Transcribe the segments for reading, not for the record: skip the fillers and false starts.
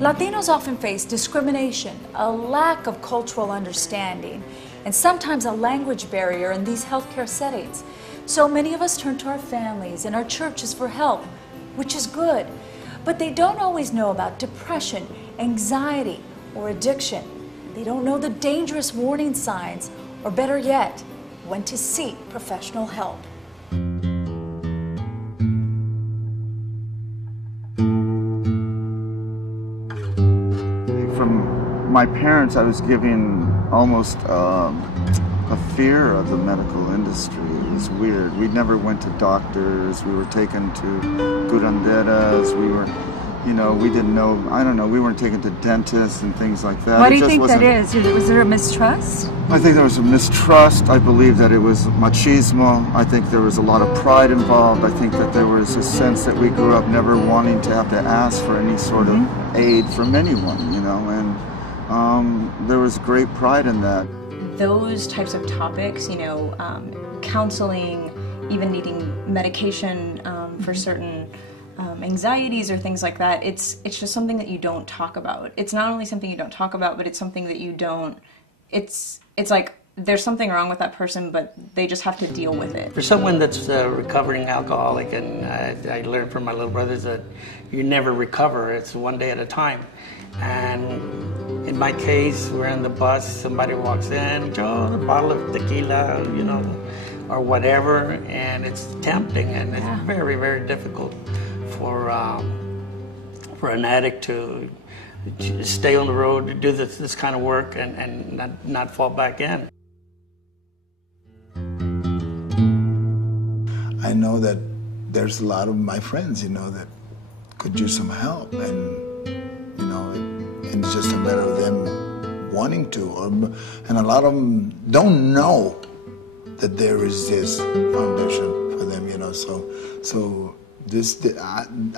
Latinos often face discrimination, a lack of cultural understanding, and sometimes a language barrier in these healthcare settings. So many of us turn to our families and our churches for help, which is good. But they don't always know about depression, anxiety, or addiction. They don't know the dangerous warning signs, or better yet, when to seek professional help. From my parents, I was given almost a fear of the medical industry. It was weird. We never went to doctors. We were taken to curanderas. We were, we didn't know, I don't know, we weren't taken to dentists and things like that. What do you think that is? Was there a mistrust? I think there was a mistrust. I believe that it was machismo. I think there was a lot of pride involved. I think that there was a sense that we grew up never wanting to have to ask for any sort of aid from anyone, and there was great pride in that. Those types of topics, counseling, even needing medication for certain anxieties or things like that, it's just something that you don't talk about. It's not only something you don't talk about, but it's something that you don't, it's like there's something wrong with that person, but they just have to deal with it. For someone that's a recovering alcoholic, and I learned from my little brothers that you never recover, it's one day at a time. And in my case, we're in the bus, somebody walks in, Joe, a bottle of tequila, or whatever, and it's tempting, and it's very, very difficult for an addict to stay on the road, to do this kind of work, and not fall back in. I know that there's a lot of my friends, that could use some help, and it's just a matter of them wanting to, and a lot of them don't know that there is this foundation for them, so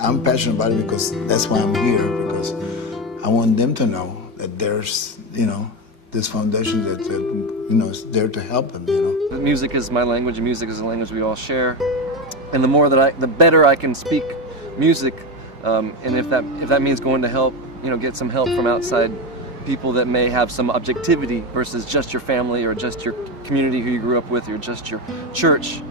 I'm passionate about it because that's why I'm here, because I want them to know that there's, this foundation that is there to help them, Music is my language, and music is a language we all share, and the better I can speak music, and if that means going to help, get some help from outside people that may have some objectivity versus just your family or just your community who you grew up with or just your church,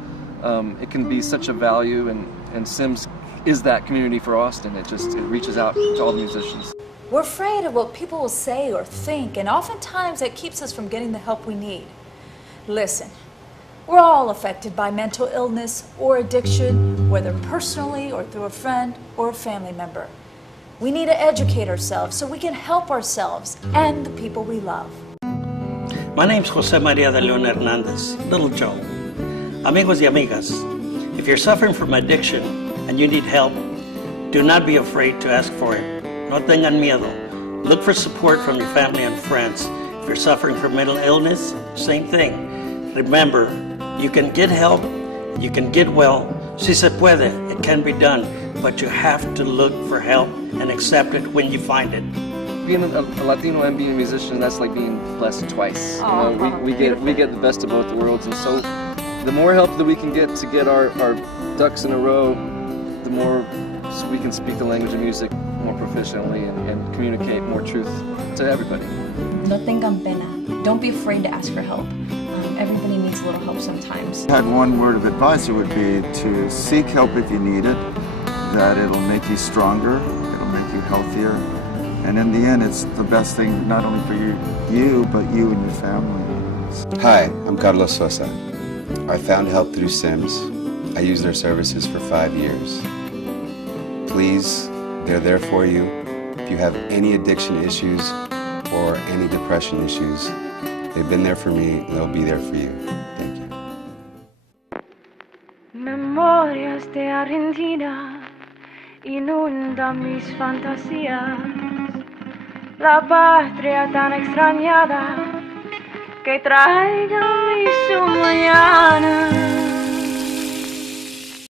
it can be such a value, and SIMS is that community for Austin. It reaches out to all the musicians. We're afraid of what people will say or think, and oftentimes that keeps us from getting the help we need. Listen, we're all affected by mental illness or addiction, whether personally or through a friend or a family member. We need to educate ourselves so we can help ourselves and the people we love. My name's Jose Maria de Leon Hernandez, Little Joe. Amigos y amigas, if you're suffering from addiction and you need help, do not be afraid to ask for it. No tengan miedo. Look for support from your family and friends. If you're suffering from mental illness, same thing. Remember, you can get help, you can get well. Si se puede, it can be done, but you have to look for help and accept it when you find it. Being a Latino and being a musician, that's like being blessed twice. We get the best of both worlds, and so the more help that we can get to get our ducks in a row, the more we can speak the language of music more proficiently and communicate more truth to everybody. No tengan pena. Don't be afraid to ask for help. Everybody needs a little help sometimes. If I had one word of advice, it would be to seek help if you need it, that it'll make you stronger, it'll make you healthier, and in the end, it's the best thing not only for you, but you and your family. Hi, I'm Carlos Sosa. I found help through SIMS. I used their services for 5 years. Please, they're there for you. If you have any addiction issues or any depression issues, they've been there for me, and they'll be there for you. Thank you. Memorias de Argentina inunda mis fantasías, la patria tan extrañada que traiga mi su mañana.